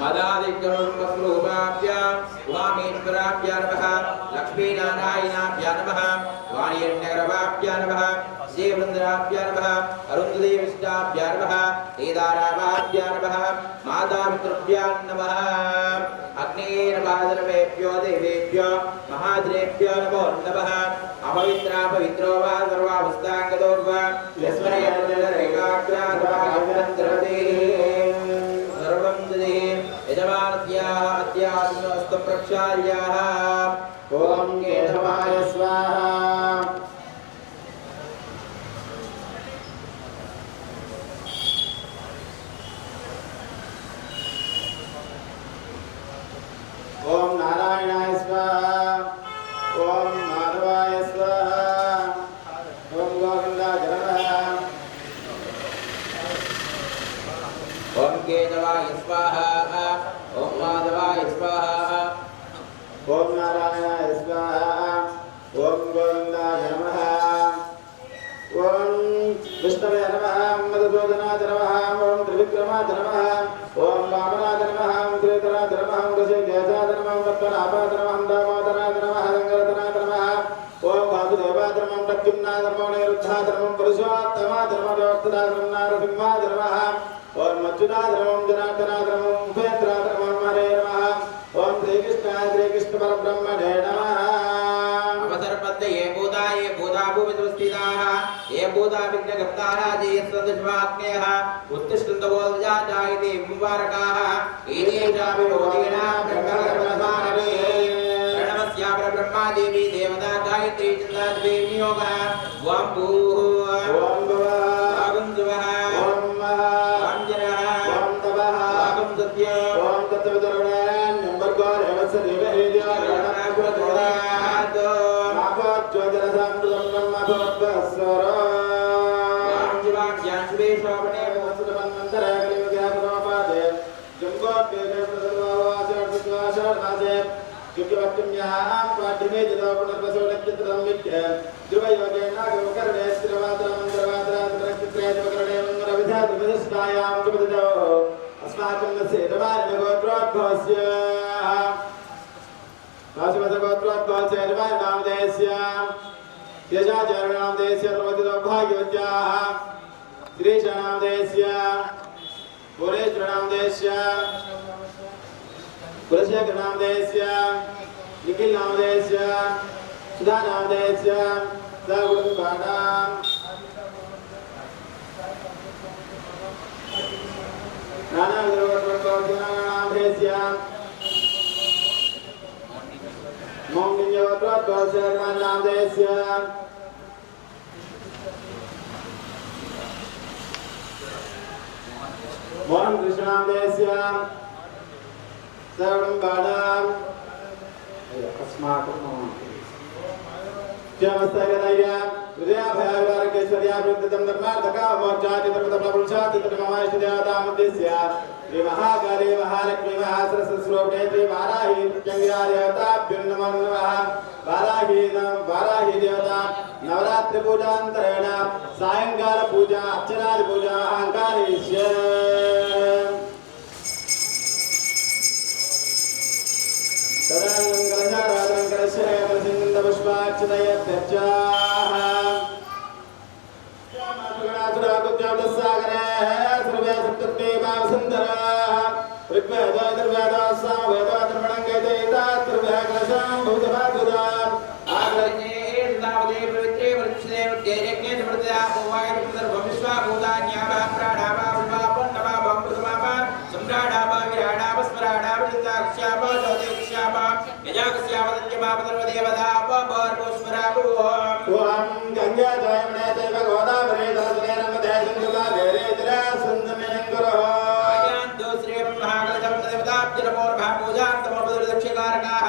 मदादित्यरूपस्वरूपाभ्यां उमामेश्वराभ्यां नमः लक्ष्मीनारायणाभ्यां नमः वाणियन्नगरवाभ्यां नमः विजयवृन्दराभ्यां नमः अरुन्धदेविष्टाभ्यां नमः केदाराभाभ्यां नमः मातापितृभ्यां नमः अग्नेर्वादरवेभ्यो देवेभ्यो महाद्रेभ्यो नमो नमः अपवित्रा पवित्रो वा सर्वावस्थाङ्गतोर्वा यस्मरेकाग्राद्वागमनन्द्रवते सर्वं ददे यजमानस्याः अध्यात्मस्तु प्रक्षाल्याः ॐ केशवाय स्वाहा ॐ नारायणाय स्वाहा ॐ माधवाय स्वाहा ॐ गोविन्दाय नमः ॐ केशवाय स्वाहा ॐ माधवाय स्वाहा ॐ नारायणाय स्वाहा ॐ गोविन्दाय नमः ॐ विष्णवे नमः मधुसूदनाय नमः ॐ त्रिविक्रमाय नमः ॐ वामनाय नमः ॐ त्रिनेत्राय नमः ॐ ऋषिकेशाय नमः ॐ पद्मनाभाय नमः ॐ दामोदराय नमः रङ्गरत्नाय नमः ॐ वासुदेवाय नमः ॐ प्रद्युम्नाय नमः ॐ निरुद्धाय नमः ॐ पुरुषोत्तमाय नमः ॐ ज्योतिराय नमः नारसिंहाय नमः ॐ मच्युताय नमः ॐ जनार्दनाय नमः ॐ उपेन्द्राय नमः ॐ हरे नमः ॐ श्रीकृष्णाय श्रीकृष्णपरब्रह्मणे नमः अवसरपद्ये भूता भूमिस्थिताः ये भूता विघ्नकर्तारः ये सदस्वाग्नेयः उत्तिष्ठन्तवोजायते मुबारकाः एतेषाभिरोधेन ब्रह्मकर्मसारणे प्रणवस्या परब्रह्मादेवी देवता गायत्री चन्द्रादेवी नियोगः ॐ भूः ॐ भुवः ॐ सुवः ॐ महः ॐ जनः ॐ तपः ॐ सत्य ॐ तत्त्ववितरणं नम्बर्गो रेवत्सदेव हेद्या गणनाकुलतोदात् मापज्योतिरसामृतं ब्रह्मभोद्भस्वरो ॐ शिवाख्यां शुभे शोभने मोसुतमन्वन्तरे कलियुगयापदोपादे जम्बोद्वेषप्रसर्वावासार्धद्वासार्धासे किव्यवक्तुम्यां पाठिमे जतोपुनर्वसोणच्चित्रं विद्य ध्रुवयोगेनागमकरणे स्थिरवातरमन्त्रवातरान्तरचित्रे दिवकरणे मन्त्रविधातुपदिष्टायां सुपदितो अस्माकं सेतवारिणगोत्रोद्भवस्य वासुमतगोत्रोद्भवस्य यजमाननामधेयस्य यजाचार्यनामधेयस्य प्रवतितो भाग्यवत्याः श्रीशानामधेयस्य पुरेश्वरनामधेयस्य कुलशेखरनामधेयस्य निखिलनामधेयस्य सुधानामधेयस्य सगुणपाठां नानाविधोत्पत्तिनामधेयस्य मोङ्गिन्योत्पत्तिस्य नामधेयस्य मोहन कृष्णनामधेयस्य सर्वं अस्माकं जमस्तगदया विजयाभयाविवारकेश्वर्या वृद्धितं धर्मार्थका मोक्षाति धर्मतमपुरुषाति धर्ममायष्टदेवतामध्यस्य श्री महाकाली महालक्ष्मी महासरस्वरूपिणे श्री वाराही प्रत्यङ्गिरादेवताभ्यो नमो नमः वाराही देवता नवरात्रि पूजान्तरेण सायंकाल पूजा अर्चनादि पूजा अहङ्कारेश्य तदानं कलशाराधनं कलशरे पुष्पाक्षतयत्यर्चाः श्यामातुगणासुराकुब्जावदस्सागरे सर्वे सप्तद्वीपावसुन्दराः ऋग्वेदो यजुर्वेदो सामवेदो अथर्वणङ्गेतेता सर्वे कलशां भूतभागुदाम् आग्रह्ये एतावदे पवित्रे वृक्षे यज्ञे समृद्ध्या भुवाय सर्वं विश्वाभूतान्याः प्राणाः विश्वापन्नवा बम्बुतमाः सम्राडाः विराडाः स्मराडाः विदाक्ष्याः ज्योतिक्ष्याः यजाक्ष्यावदन्यमापदर्वदेवताः पवर्पुष्मराः ॐ गङ्गा जयमने देव गोदावरी दलसुनेरमधे सिन्धुकावेरे जलसुन्दमेनङ्गुरोः आयान्तो श्रीब्रह्माकलशब्ददेवताभ्यनमोर्भा पूजान्तमोपदर्दक्षकारकाः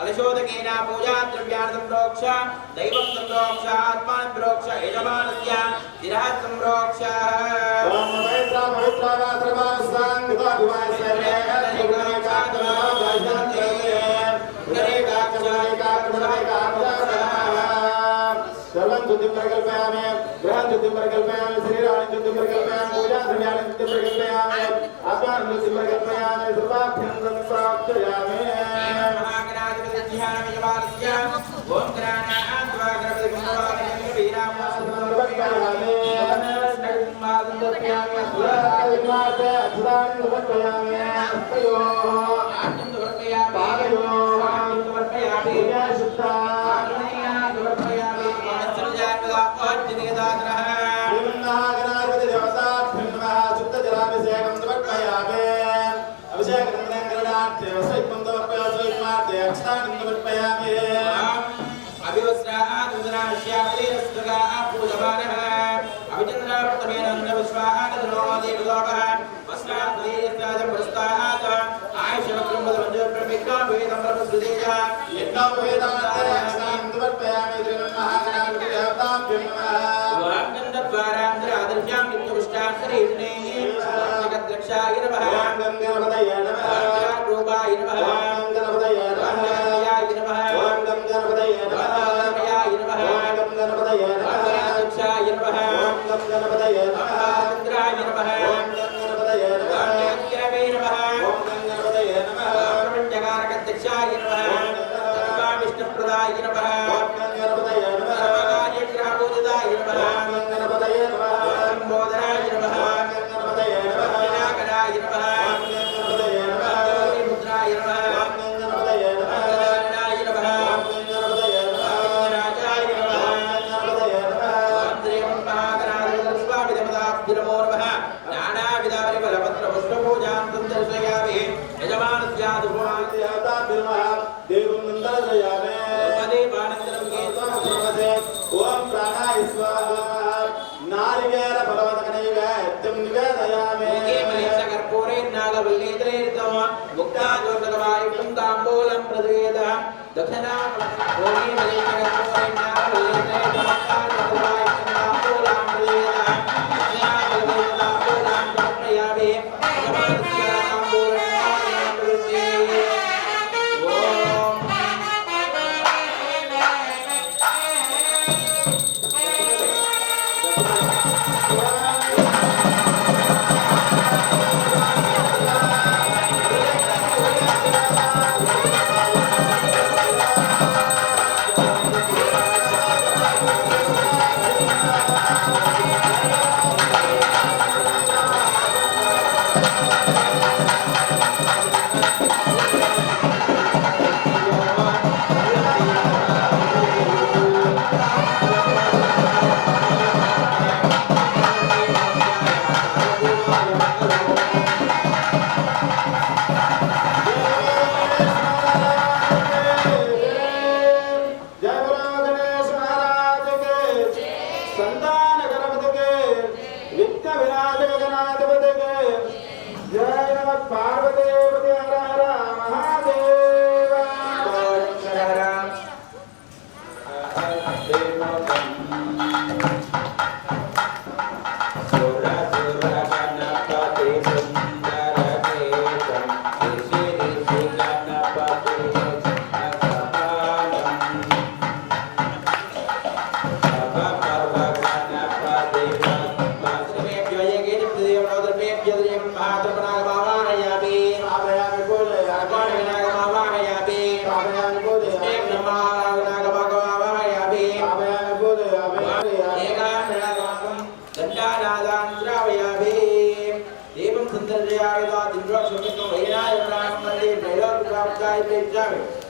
कलशोदकेन पूजाद्रव्याणि सम्प्रोक्ष दैवं सम्प्रोक्ष आत्मानं प्रोक्ष यजमानस्य शिरः सम्प्रोक्ष ॐ पवित्रा पवित्रा वात्रवासाङ्गता भुवायसरे प्रकल्पयामि गृहं शुद्धिं प्रकल्पयामि शरीराणि शुद्धिं प्रकल्पयामि पूजा द्रव्याणि शुद्धिं प्रकल्पयामि आत्मानं शुद्धिं प्रकल्पयामि सर्वाभ्यन्तरं प्राप्तयामि महागणाधिपतिध्यानं यमानस्य ओम गणानात्वा गणपतिगुणवादिनं वीरामासनं प्रकल्पयामि नगमादं दर्पयामि सुरादिमाते अक्षराणि समर्पयामि हस्तयोः आत्मं समर्पयामि पादयोः आत्मं समर्पयामि शुद्धा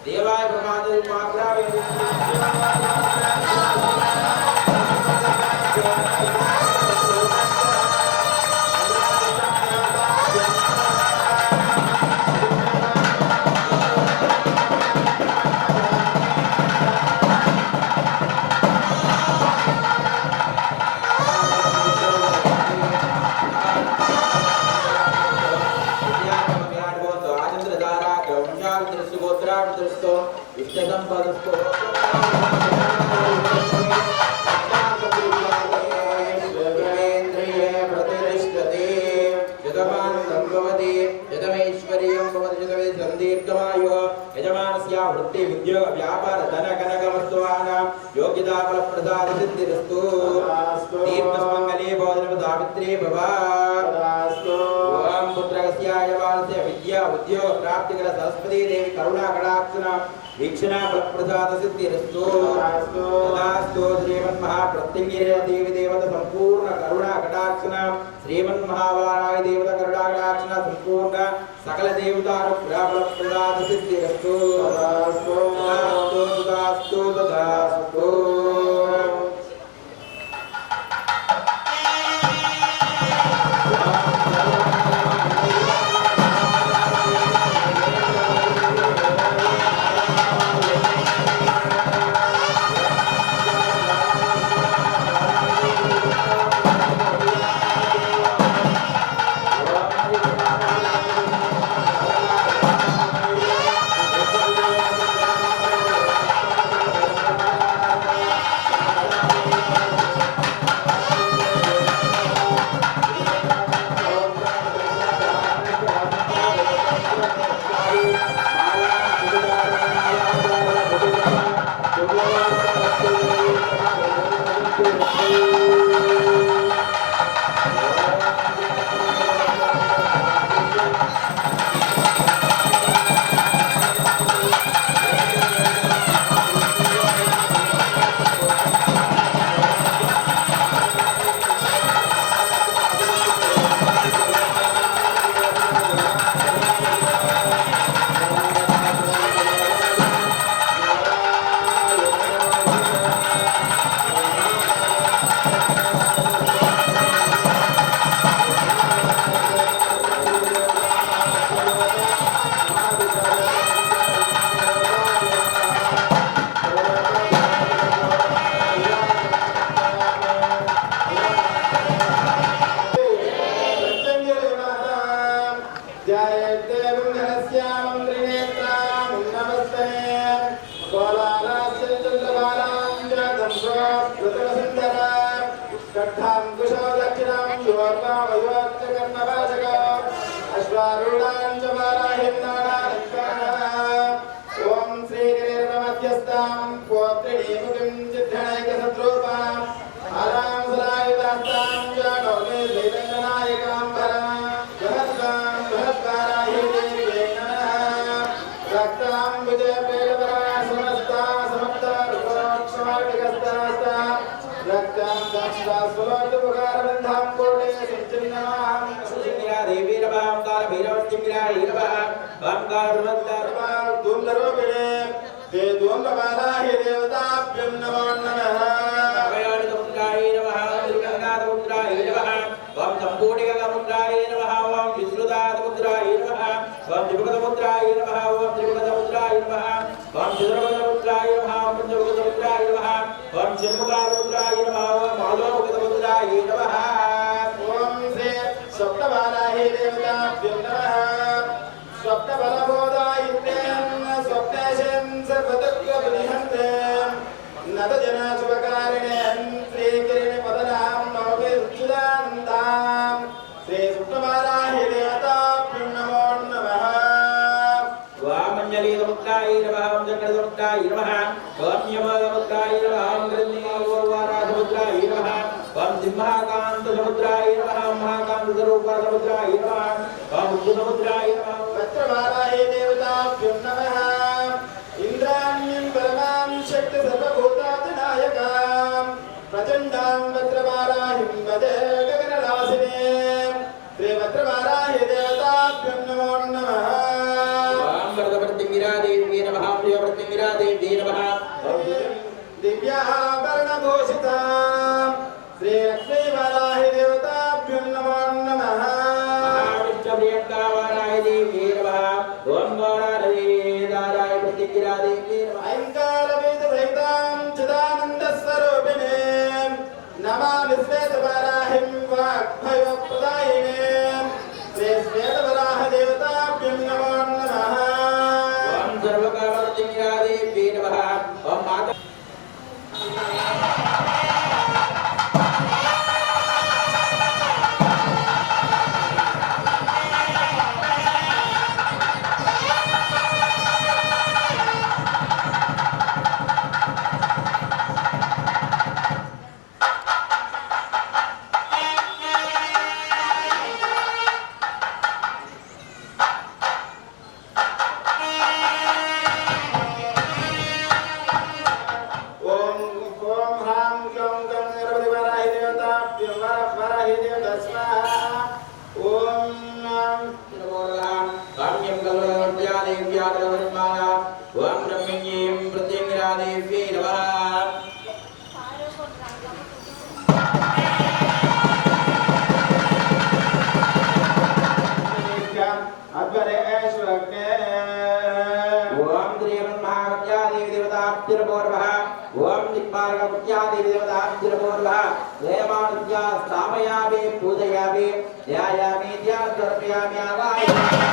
देवाय प्रमादे मात्रावे योग्यता फल प्रसाद सिद्धिरस्तु भव ओम पुत्रकस्याय वालस्य विद्या उद्योग प्राप्तिकर सरस्वती देवी करुणा कटाक्षना वीक्षणा फलप्रसाद सिद्धिरस्तु तदास्तु श्रीमन्महाप्रत्यङ्गिरे देवी देवता संपूर्ण करुणा कटाक्षना श्रीमन्महावाराय देवता करुणा कटाक्षना संपूर्ण सकल देवतानुग्रह फलप्रसाद सिद्धिरस्तु तदास्तु तदास्तु तदास्तु देव्यै नमः ओम श्रीमन्महागत्या देवी देवताभ्यर्भोर्वः ओम दिक्पालकगत्या देवी देवताभ्यर्भोर्वः जयमानुज्या स्थापयामि पूजयामि ध्यायामि ध्यानसर्पयामि आवाहयामि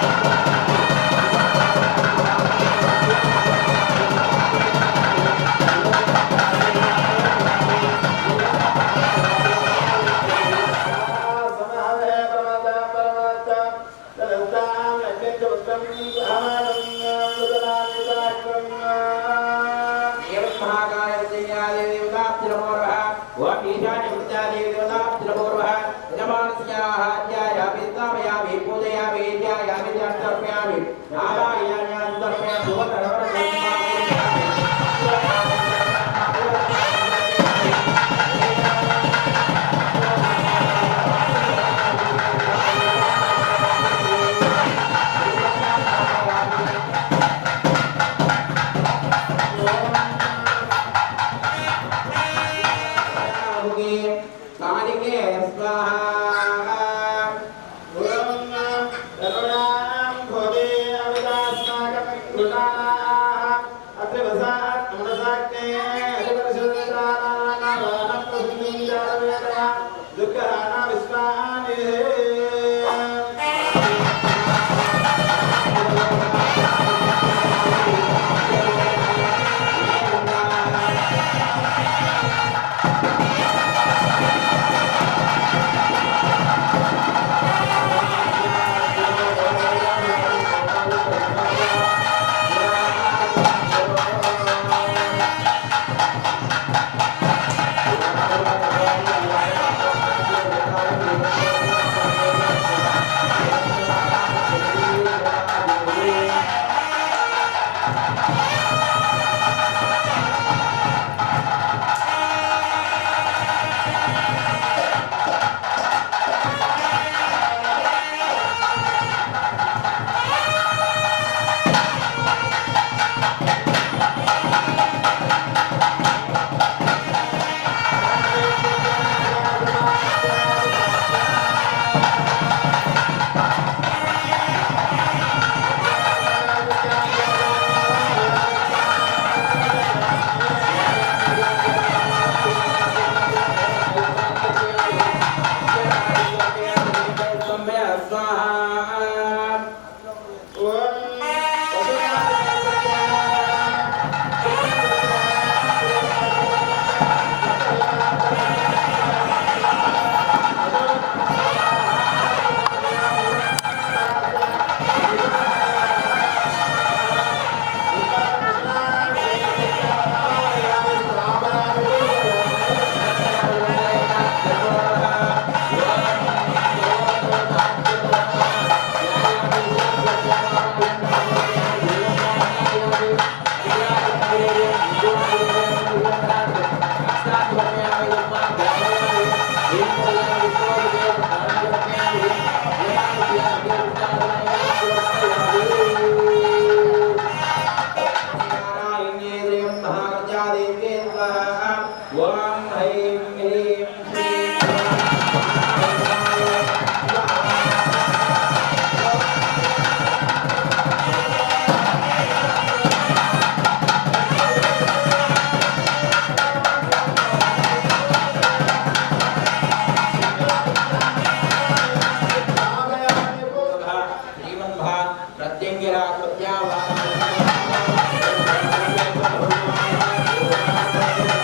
Thank you.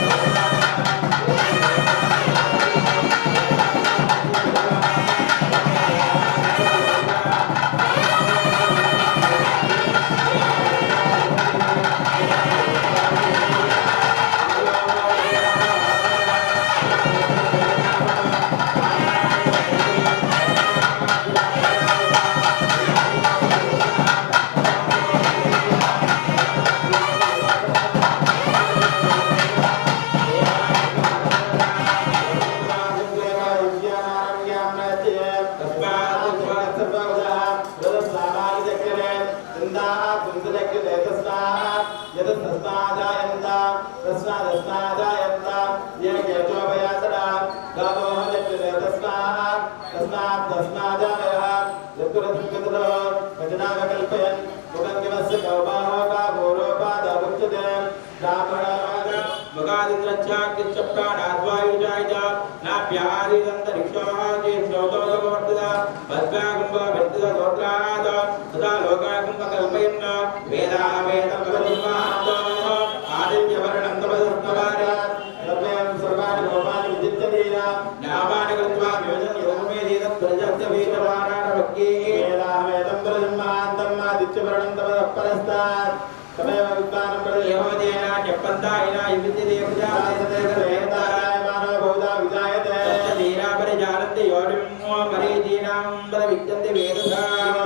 तस्मादस्मादायत्ता ये केचोपयासदा गावो हजते तस्मात् तस्मादायः यत्पुरतं गतः वचनाकल्पयन् मुखङ्गिमस्य कौमाहो काभूरोपादमुच्यते ब्राह्मणाः मगादित्रच्छाक्तिश्चप्राणाद्वायुजायित नाभ्यादिदन्तरिक्षाः चेत्सौतोदमवर्तदा भस्माकुम्भवर्तितगोत्रात् तथा लोकाकुम्भकल्पयन् वेदावेदं कवलिमाहात् आदित्यवर्णं तपसत्तवारात् सर्वें सर्वाणि लोकानि विजित्यतीरा नामानि कृत्वा योजन योगमेधीतं प्रजस्य वीरवाराणवक्ये वेदावेदं प्रजन्मान्तम् आदित्यवर्णं तपसः परस्तात् तमेव विद्वानं प्रदेवदेन न्यपन्तायिना युज्यते प्रजापतिते सर्वेताराय मानव बहुधा विजायते तच्चदीना परिजानन्ति योनिमो मरीचीनां प्रविद्यन्ते वेदसा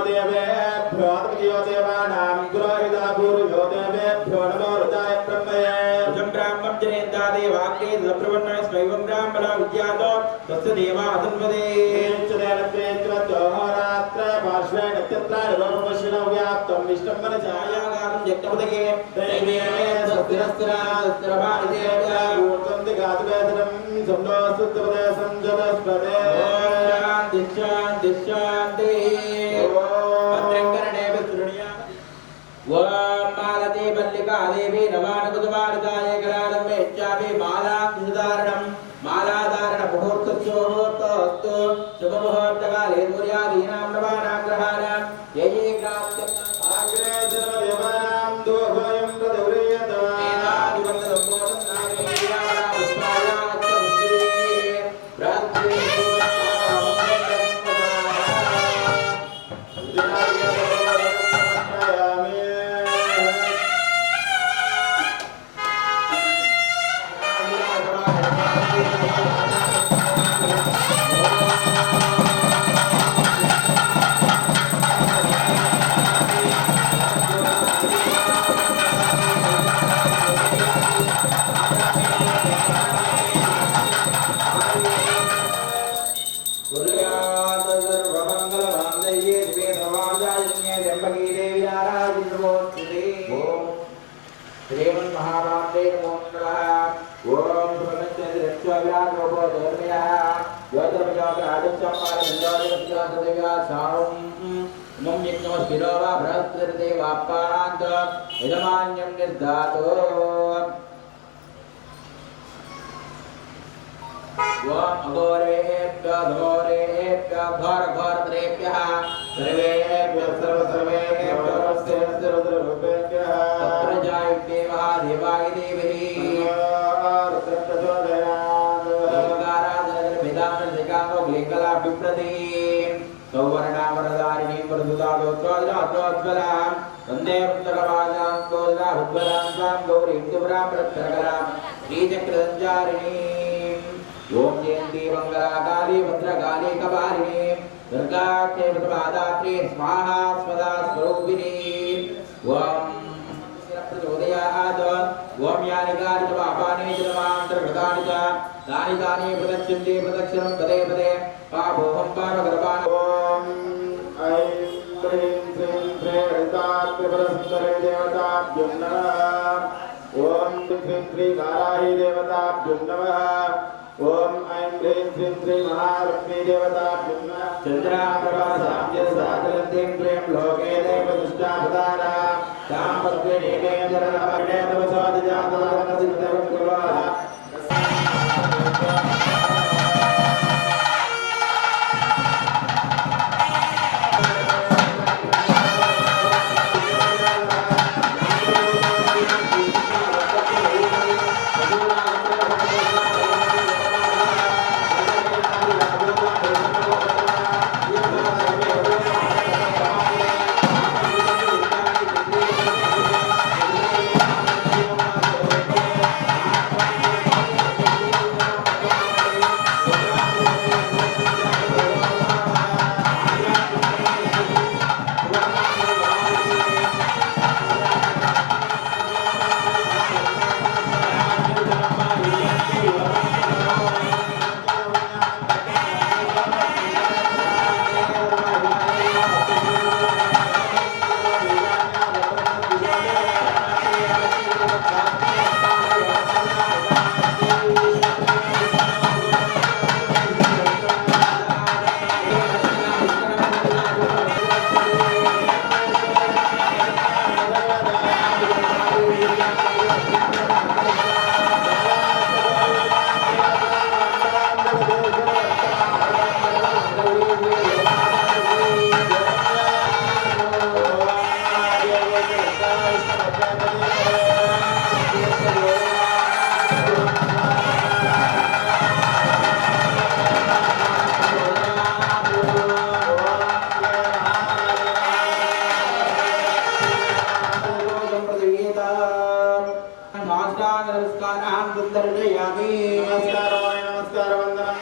देवेभ्यो आत्मदेवानां गुरोहिता पूर्वयो देवेभ्यो नमो रुद्राय ब्रह्मये उजं ब्राह्मं जनेन्दा देवाग्ने दप्रवन्नो स्वैवं ब्राह्मणा विद्यातो तस्य देवा असन्वदे चदेनत्वेत्वद्योहोरात्र पार्श्वे नक्षत्राणि लोकपश्यणो व्याप्तं विष्टं मनचायागारं जग्नपदगे दैवेने स्थिरस्थिरास्थिरभारितेभ्यः ऊर्ध्वं दिगादिवेदनं सम्नोस्तुत्यपदे संजतस्पदे शान्ति भद्रङ्करणे विस्तृण्य ॐ मालती मल्लिका देवी नवानुकुतमानदाय कलारम्भे इच्छामि मालाधारणं मालाधारण मुहूर्तस्योमुहूर्तोऽस्तु शुभमुहूर्तकाले सूर्यादीनां नवानां ग्रहाणां ये ये ग्राह्यम् आग्रे सर्वदेवानां दोषोऽयं प्रदौर्यत एतादिवन्दसम्बोधं नागेयानां पुष्पायाच्चमुष्टे यजमान्यं निर्धातो वाम अघोरेभ्यः घोरेभ्यः घोरघोरतरेभ्यः सर्वेभ्यः सर्वेभ्यः सर्वरूपेभ्यः तत्र जायते महादेवाय देवीः रुद्रप्रचोदयात् ग्लिङ्गला बिभ्रति सौवर्णावरदारिणीं वरदुतादोत्रोज्ज्वलां वन्दे पुस्तकवादां गोदाहुज्ज्वलां स्वां गौरीं दुर्गां प्रत्यर्गलां श्रीचक्रसञ्चारिणीं ॐ जयन्ती मङ्गलाकाली भद्रकाली कपालिनी दुर्गाख्ये प्रदात्री स्वाहा स्वदा स्वरूपिणी ॐ प्रचोदयात् ॐ यानि कानि च पापानि च मान्तर्गतानि च तानि तानि प्रदक्षिणन्ति प्रदक्षिणं पदे पदे पापोऽहं पापगर्भान् ॐ ऐं ह्रीं श्रीं त्र्यहरितात्रिपुरसुन्दरी देवताभ्यो नमः ॐ श्रीं श्री वाराही देवताभ्यो नमः ॐ ऐं ह्रीं श्रीं श्री महालक्ष्मी देवताभ्यो नमः चन्द्राप्रभासाब्जसागरन्तीं प्रेम लोके देवदुष्टावतारा तां पद्मिनीमें जरनमग्ने तपसादिजातवादनसिद्धं कुर्वाः साष्टांग नमस्कारान् दर्शयामि नमस्कारो नमस्कार वन्दनं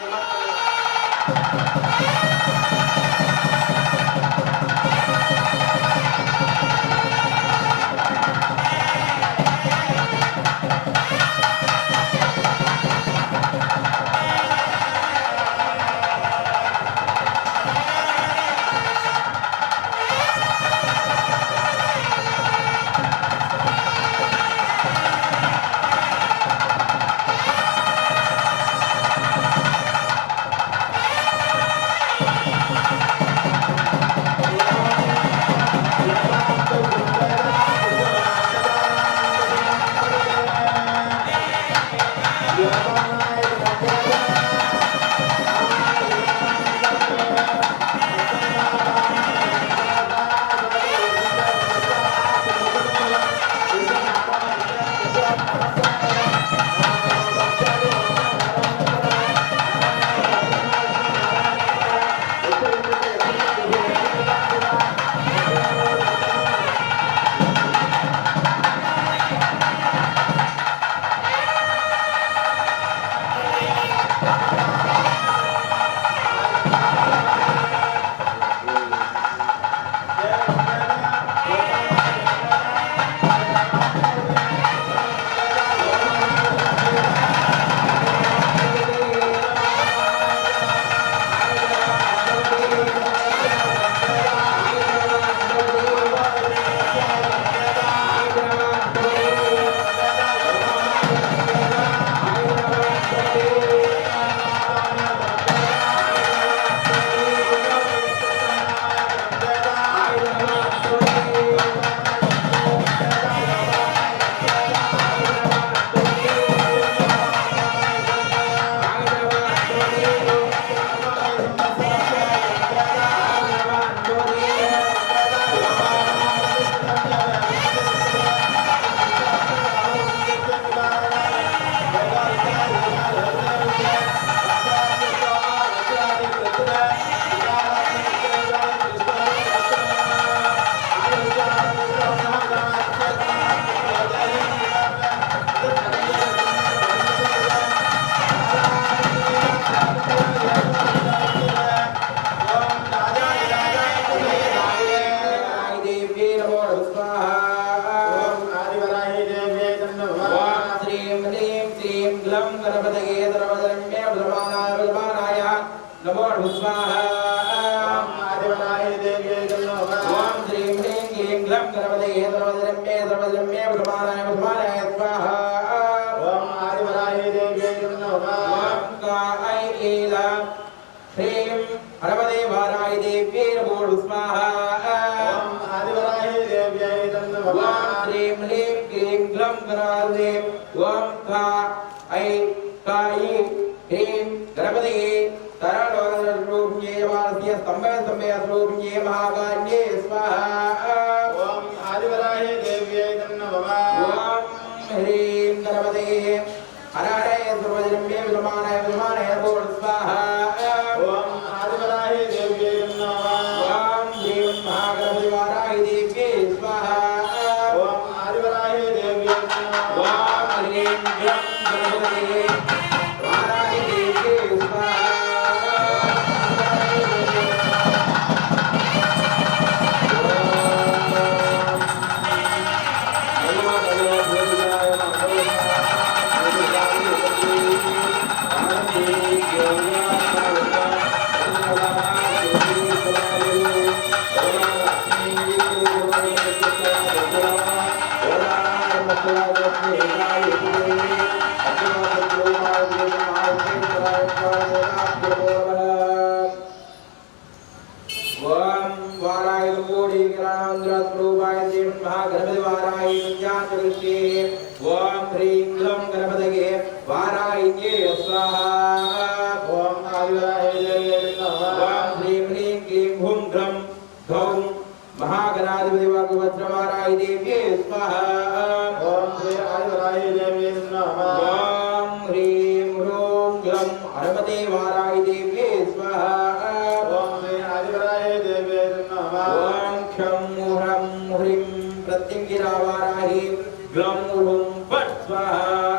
प्रत्यंगिरा वाराही ग्लम फट स्वाहा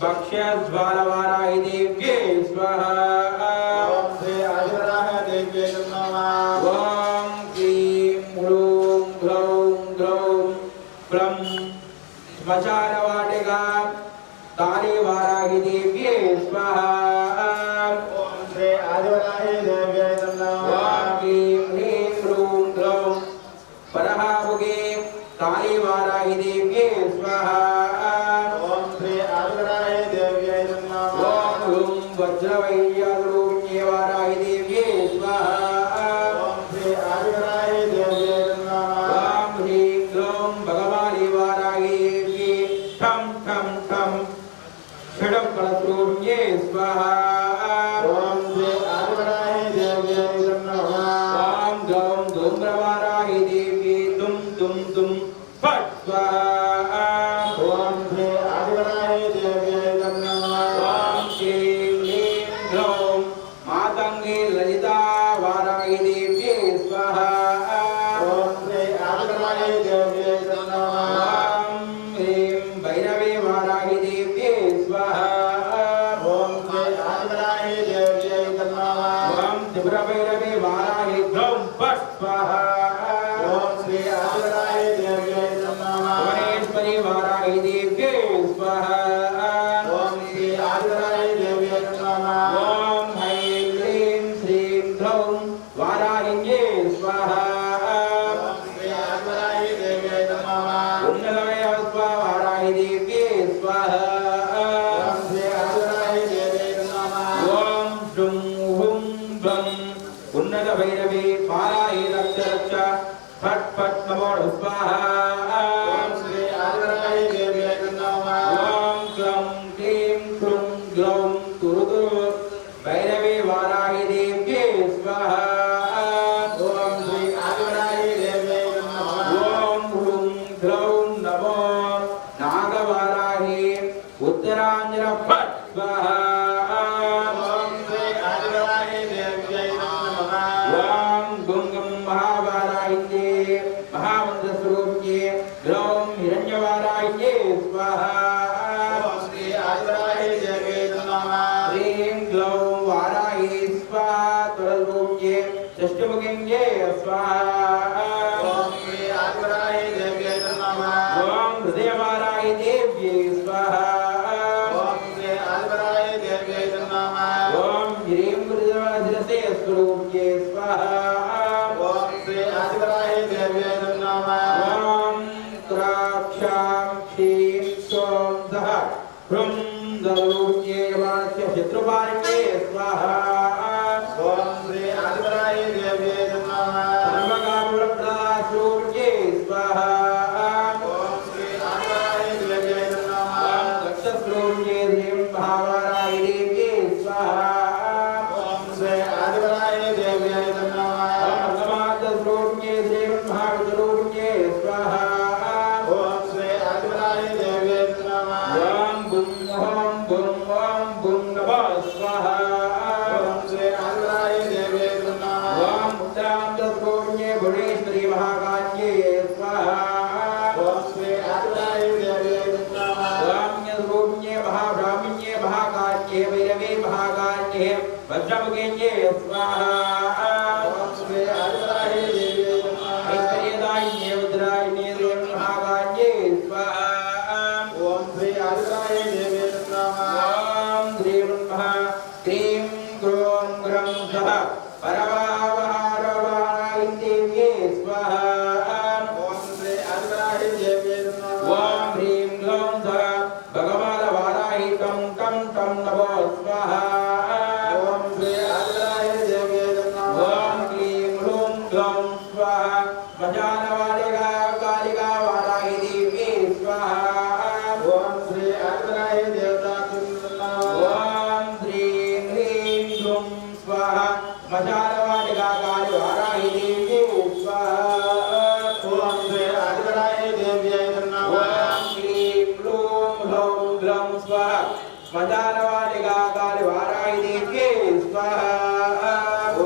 भक्ष्यज्वालवाराहि देव्ये स्वाहा ओम श्री आदिवराह देव्ये नमः ओम क्लीं ह्रूं ग्लौं ग्लौं ब्रं श्मशानवाटिका कालीवाराहि देव्ये स्वाहा ओम श्री आदिवराह देव्ये नमः ओम क्लीं ह्रीं ह्रूं ग्लौं परहामुखे कालीवाराहि देव्ये स्वाहा ओम श्री आदिवराह देव्ये नमः ओम ह्रूं वज्रवैर्यारूण्ये वाराहि देव्ये स्वाहा ओम श्री आदिवराह देव्ये नमः ओम ह्रीं ग्लौं भगवानी वाराहि देव्ये ठं ठं ठं षडं कलशरूण्ये स्वाहा ओम श्री आदिवराह देव्ये नमः ओम ग्लौं धूम्रवाराहि देव्ये दुं दुं दुं फट् स्वाहा ओम श्री आदिवराह देव्ये नमः ओम श्रीं ह्रीं ग्लौं मातंगी ललिता वाराहि देव्ये स्वाहा ओम श्री आदिवराह देव्ये नमः ओम ह्रीं भैरवे वाराहि देव्ये स्वाहा ओम श्री आदिवराह देव्ये नमः ओम त्रिपुरभैरवे वाराहि ग्लौं फट् स्वाहा ओम श्री आदिवराह देव्ये नमः भुवनेश्वरी वाराहि देव्ये स्वाहा ओम श्री आदिवराह देव्ये नमः ओम ऐं ह्रीं श्रीं ग्लौं वाराहिन्ये स्वाहा ओम श्री आदिवराह देव्ये नमः उन्नतमय वाराहि देव्ये स्वाहा ओम श्री आदिवराह देव्ये नमः ओम शुं हुं ब्लं उन्नतभैरवे वाराहि रक्ष रक्ष फट् फट् नमो स्वाहा ओम श्री आदिवराह देव्ये नमः ओम क्लं क्लीं क्लुं ग्लौं तुरुतुरु भैरवे वाराहि देव्ये स्वाहा ओम श्री आदिवराह देव्ये नमः ओम ह्रूं ग्लौं नमो नागवाराहि उत्तराञ्जन फट् स्वाहा ओम श्री आदिवराह देव्ये नमः ओम गुंगं महावाराहिन्ये महामन्त्रस्वरूप्ये ग्लौं हिरण्यवाराहिन्ये स्वाहा ओम श्री आदिवराह देव्ये नमः ह्रीं ग्लौं वाराहि स्वाहा त्वररूप्ये षष्ठमुखिन्ये स्वाहा ओम श्री आदिवराह देव्ये नमः ओम हृदयवाराहि देव्ये स्वाहा ओम श्री आदिवराह देव्ये नमः ओम ह्रीं हृदयवासिरसे स्वरूप्ये स्वाहा ओम श्री आदिवराह देव्ये नमः ओम त्राक्षां क्षीं सों सः ह्रुं दरूप्ये वाणस्य शत्रुपारिण्ये स्वाहा ओम श्री आदिवराह देव्ये नमः सर्वकामप्रदास्वरूप्ये स्वाहा ओम श्री आदिवराह देव्ये नमः दक्षस्वरूप्ये ह्रीं महावाराहि देव्ये स्वाहा ओम श्री आदिवराह देव्ये नमः भगवान्तस्वरूप्ये ह्रीं महावितरूप्ये स्वाहा ओम श्री आदिवराह देव्ये नमः ओम बुं नमः स्वाहा ओम श्री आदिवराह देव्ये नमः ओम उत्तरान्तस्वरूप्ये भुवनेश्वरी महाकान्ये स्वाहा ओम श्री आदिवराह देव्ये नमः ओम यस्वरूप्ये महाब्राह्मण्ये महाकान्ये भैरवे महाकान्ये वज्रमुखेन्ये स्वाहा ओम श्री आदिवराह देव्ये नमः ऐश्वर्यदायिन्ये वज्रायिन्ये ह्रीं महाकान्ये स्वाहा ओम श्री आदिवराह देव्ये नमः ओम ह्रीं महा क्लीं ग्लौं ग्रं सः परवावहारवाराहि देव्ये स्वाहा ओम श्री आदिवराह देव्ये नमः ओम ह्रीं ग्लौं सः भगवानवाराहि तं तं तं नमो स्वाहा ओम श्री आदिवराह देव्ये नमः ओम क्लीं ह्रूं ग्लौं स्वाहा श्मशानवाटिका कालिका वाराहि देव्ये स्वाहा ओम श्री आदिवराह देवताभ्यो नमः ओम ह्रीं ह्रीं ग्लूं स्वाहा श्मशानवाटिका काली वाराहि देव्ये स्वाहा ओम श्री आदिवराह देव्ये नमः ओम क्लीं क्लूं ह्लौं ग्लौं स्वाहा श्मशानवाटिका काली वाराहि देव्ये स्वाहा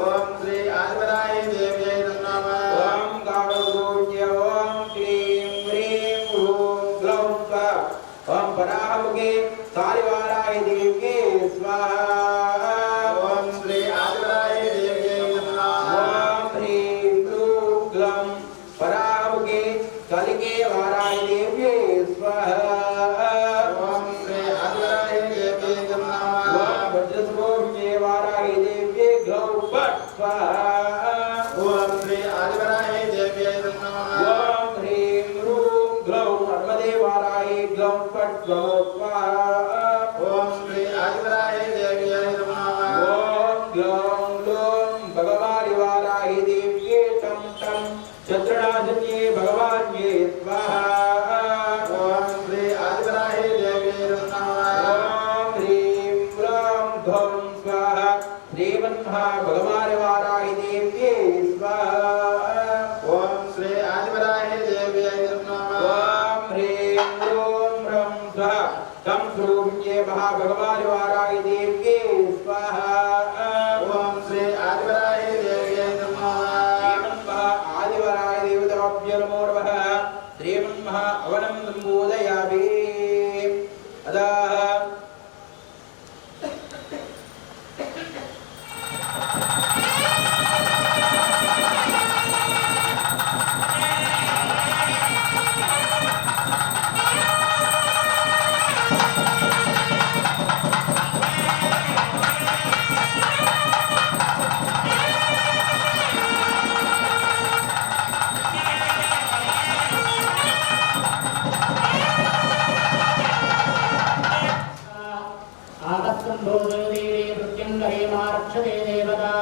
ओम श्री आदिवराह देव्ये नमः ओम गावरूप्य ओम क्लीं ह्रीं ह्रूं ग्लौं स्वाहा ओम परामुखे कालीवाराहि कलिके वाराय देव्ये स्वाहा ओम श्री आदिवराय देव्यै नमः ओम वज्रस्वरूपिण्ये वाराय देव्ये ग्लौं फट् स्वाहा ओम श्री आदिवराय देव्यै नमः ओम ह्रीं ह्रूं ग्लौं नर्मदे वाराय ग्लौं फट् ग्लौं स्वाहा ओम श्री आदिवराय देव्यै नमः ओम ग्लौं ग्लौं भगवानि वाराय देव्ये टं टं चतुर्णाशन्ये भगवान्ये स्वाहा ओम श्री आदिवराय देव्यै नमः ओम ह्रीं ह्रौं घौं स्वाहा श्रीमन्महा भगवानि वाराय देव्ये स्वाहा ओम श्री आदिवराय देव्यै नमः ओम ह्रीं ह्रूं ह्रौं स्वाहा तं स्वरूपिण्ये महाभगवानि वाराय देव्ये स्वाहा ओम श्री आदिवराय देव्यै नमः श्रीमन्महा आदिवराय देवताभ्यो नमो नमः श्रीमन्महा अवनं सम्बोधयामि अतः रक्षते देवता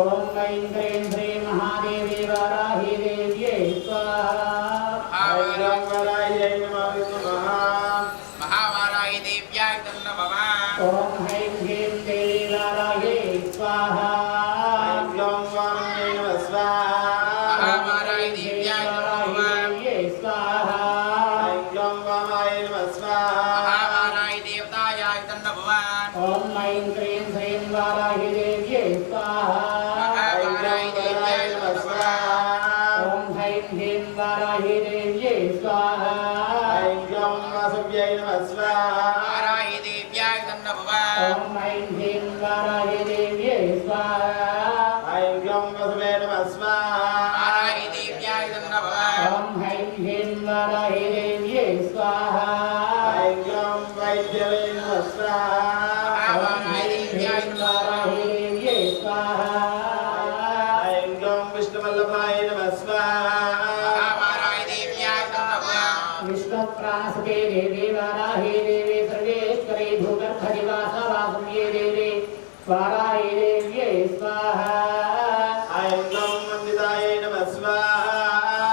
ओम ऐं क्लीं श्रीं महादेवी वाराही देव्यै स्वाहा ऐं वरायै नमः महावाराय देव्याय नमः ओम ऐं ह्रीं देवी वारायै स्वाहा ऐं ग्लौं वामन्यै नमः स्वाहा महावाराय देव्याय नमः स्वाहा ऐं ग्लौं वामाय नमः स्वाहा महावाराय देवतायाय नमः ओम ऐं क्लीं श्रीं वाराही देव्यै स्वाहा महावाराय देव्याय नमः ओम ऐं ह्रीं वाराही देव्यै स्वाहा ऐं ग्लौं वासव्यै नमः स्वाहा वाराय देव्याय नमः ओम ऐं ह्रीं वाराही देव्यै स्वाहा ऐं ग्लौं वसवे नमः स्वाहा वाराय देव्याय नमः ओम ऐं ह्रीं वाराही देव्यै स्वाहा ऐं ग्लौं वैद्यवे नमः स्वाहा महावाराय देव्याय नमः देव्यै स्वाहा ऐं ग्लौं विष्णुवल्लभाय नमः स्वाहा महावाराय देव्याय नमः विष्णुप्राणसुते देवी वाराही देवी सर्वेश्वरी भूगर्भनिवासा वासुम्ये देवी वाराही देव्यै स्वाहा ऐं ग्लौं वन्दिताय नमः स्वाहा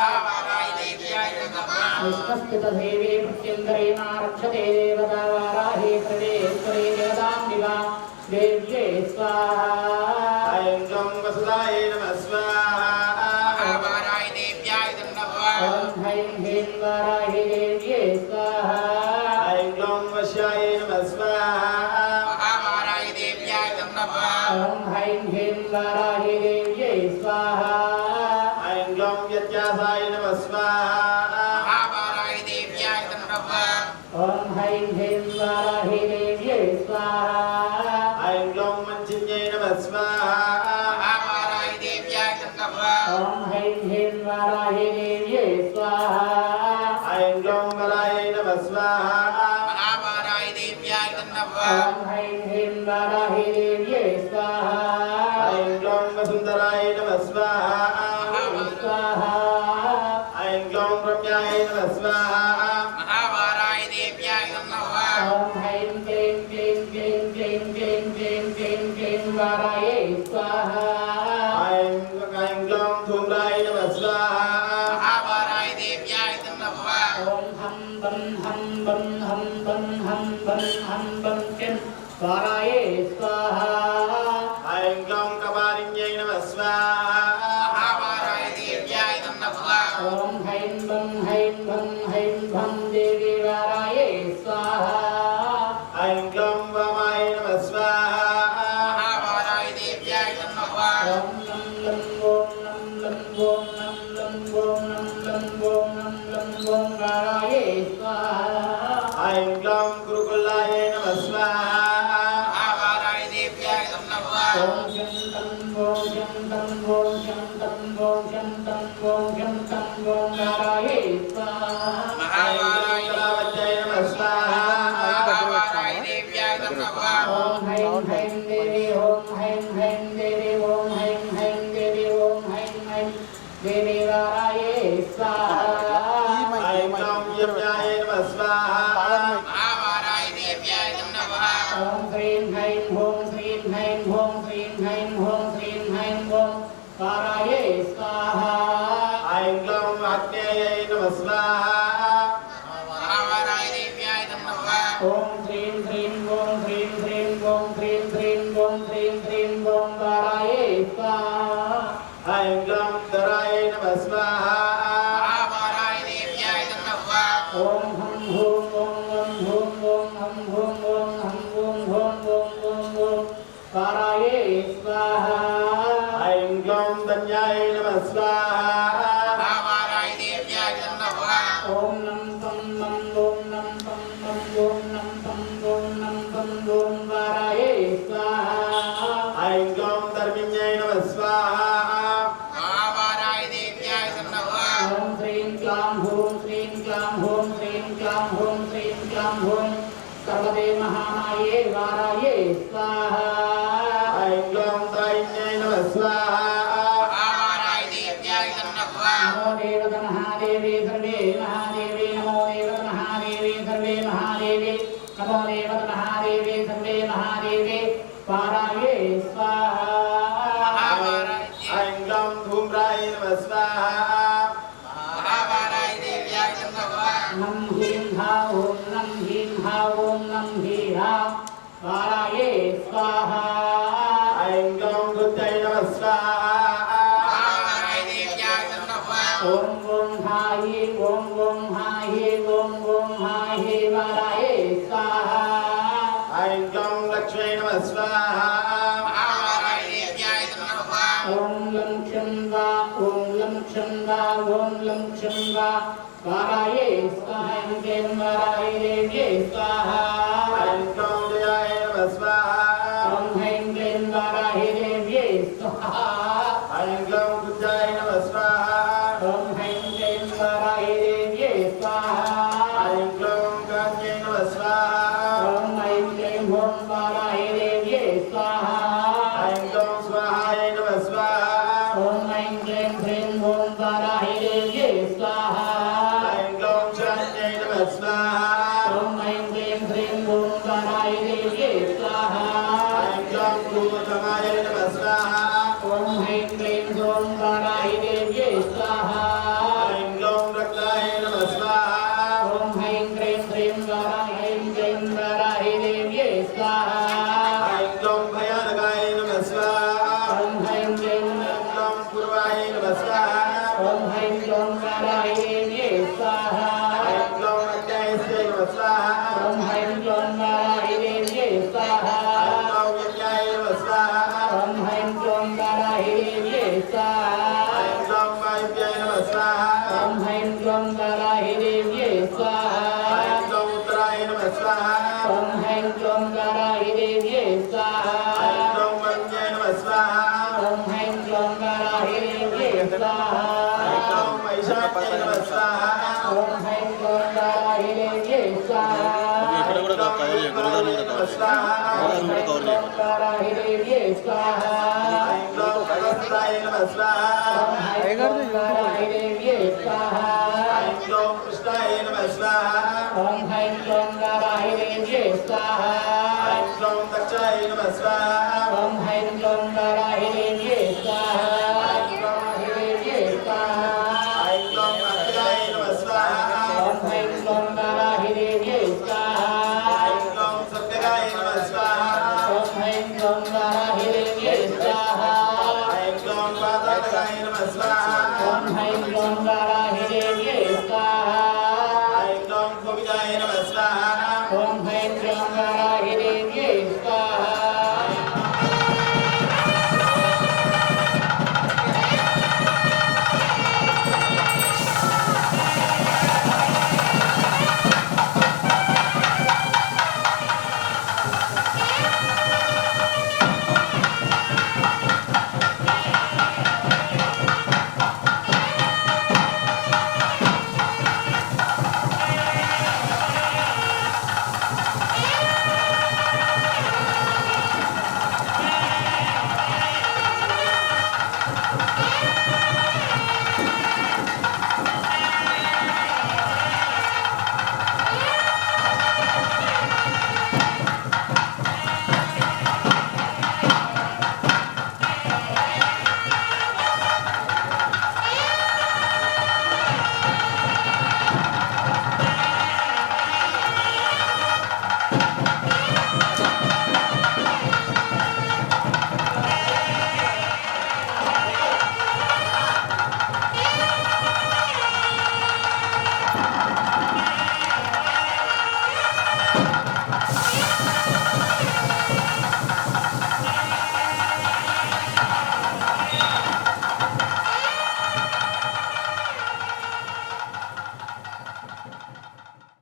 महावाराय देव्याय नमः विष्णुस्थितदेवी प्रत्यङ्गरे मा रक्षते देवता वाराही सर्वेश्वरी जगदाम्बिका देव्यै स्वाहा ऐं ग्लौं वसुदाय नमः स्वाहा महावाराय देव्याय नमः ओम ऐं ह्रीं वाराही देव्यै स्वाहा ऐं ग्लौं वश्याय नमः स्वाहा महावाराय देव्याय नमः ओम ऐं ह्रीं वाराही देव्यै स्वाहा ऐं ग्लौं व्यत्यासाय नमः स्वाहा महावाराय देव्याय नमः ओम ऐं ह्रीं वाराही देव्यै स्वाहा ऐं ग्लौं मञ्चिन्यै नमः स्वाहा महावाराय देव्याय नमः ओम ऐं ह्रीं वाराही देव्यै स्वाहा ऐं ग्लौं बलाय नमः स्वाहा महावाराय देव्याय नमः ओम ऐं ह्रीं वाराही देव्यै स्वाहा ऐं ग्लौं वसुन्धराय नमः स्वाहा स्वाहा ऐं ग्लौं रम्याय नमः स्वाहा महावाराय देव्याय नमः ओम ऐं क्लीं क्लीं क्लीं क्लीं क्लीं क्लीं क्लीं क्लीं वारायै स्वाहा ऐं ग्लौं धूम्राय नमः स्वाहा महावाराय देव्याय नमः ओम हम बम चिं वारायै स्वाहा ऐं ग्लौं कपालिन्यै नमः स्वाहा महावाराय देव्याय नमः ओम हैं भं देवी वारायै स्वाहा ऐं ग्लौं वामाय नमः स्वाहा महावाराय देव्याय नमः ओम लं वारायै स्वाहा ऐं ग्लौं गुरुकुलाय नमः स्वाहा महावाराय देव्याय नमः ओम शं तं वारायै नमः स्वाहा महावाराय देव्याय नमः ओम ह्रीं ह्रीं ओम ह्रीं ह्रीं ओम ह्रीं ह्रीं ओम ह्रीं ह्रीं ओम वाराय स्वाहा ऐं ग्लौं धराय नमः स्वाहा महावाराय देव्याय नमः ओम हम हूं ओम हूं ओम हम हूं ओम हम हूं ओम वाराय स्वाहा ऐं ग्लौं धन्याय नमः स्वाहा महावाराय देव्याय नमः ओम नम पम नम ओम नम पम नम ओम नम पम ओम नम पम ओम वाराय स्वाहा ऐं ग्लौं धर्मिण्यै नमः स्वाहा महावाराय देव्याय नमः ओम ह्रीं क्लां हूं श्रीं क्लां हूं श्रीं क्लां हूं श्रीं क्लां हूं सर्वदे महामाये वाराय स्वाहा ऐं ग्लौं त्रायिण्यै नमः स्वाहा महावाराय देव्याय नमः नमो देवत महादेवी सर्वे महादेवी नमो देवत महादेवी सर्वे महादेवी नमो देवत महादेवी सर्वे महादेवी वाराय स्वाहा ऐं ग्लौं धूम्राय नमः स्वाहा महावाराय देव्याय नमः नम ह्रीं हा ओम नम ह्रीं हा ओम नम ह्रीं हा वाराय स्वाहा ऐं ग्लौं रुद्रै नमः स्वाहा महावाराय देव्याय नमः ओम ओम हाहि ओम हाहि ओम हाहि वाराय स्वाहा ऐं ग्लौं लक्ष्मै नमः स्वाहा महावाराय देव्याय नमः ओम लं क्षं वा ओम लं क्षं वा ओम लं क्षं वा वाराय स्वाहा ऐं वाराय देव्ये स्वाहा ऐं ग्लौं जयाय नमः स्वाहा ओम ऐं क्लीं वाराय देव्ये स्वाहा ऐं ग्लौं बुद्धाय नमः स्वाहा ओम ऐं क्लीं वाराय देव्ये स्वाहा ऐं ग्लौं कान्यै नमः स्वाहा ओम ऐं क्लीं ओम वाराय देव्ये स्वाहा ऐं ग्लौं स्वाहाय नमः स्वाहा ओम ऐं क्लीं ह्रीं ओम वाराय देव्ये स्वाहा ऐं ग्लौं शान्त्यै नमः स्वाहा ओम ऐं क्लीं ह्रीं ओम वाराय देव्ये स्वाहा ऐं ग्लौं भूतमाय नमः स्वाहा ओम ऐं क्लीं ओम वाराय देव्ये स्वाहा ऐं ग्लौं रक्ताय नमः स्वाहा ओम ऐं क्लीं ह्रीं वाराय देव्ये स्वाहा ऐं ग्लौं भयानकाय नमः स्वाहा ओम ऐं क्लीं ग्लौं पूर्वाय नमः स्वाहा ओम ऐं क्लीं वाराय देव्ये स्वाहा ऐं ग्लौं अज्ञायस्यै नमः स्वाहा ओम ऐं क्लीं वाराय देव्ये स्वाहा ऐं ग्लौं यज्ञाय नमः स्वाहा ओम ऐं क्लीं वाराय देव्ये स्वाहा ऐं ग्लौं वायुव्याय नमः स्वाहा ओम ऐं क्लीं वाराय देव्ये स्वाहा ऐं ग्लौं उत्तराय नमः स्वाहा ओम ऐं क्लीं वाराय देव्ये स्वाहा ऐं ग्लौं वरुण्याय नमः स्वाहा ओम ऐं क्लीं वाराय देव्ये स्वाहा ऐं ग्लौं वैशाख्यै नमः स्वाहा ओम ऐं क्लीं वाराय देव्ये स्वाहा ఇక్కడ కూడా కవర్ చేయ గురుగారిని కూడా కవర్ చేయ గురుగారిని కూడా కవర్ చేయ वाराय देव्ये स्वाहा ऐं ग्लौं सहस्राय नमः स्वाहा ओम ऐं क्लीं वाराय देव्ये स्वाहा ऐं ग्लौं कृष्णाय नमः स्वाहा ओम ऐं क्लीं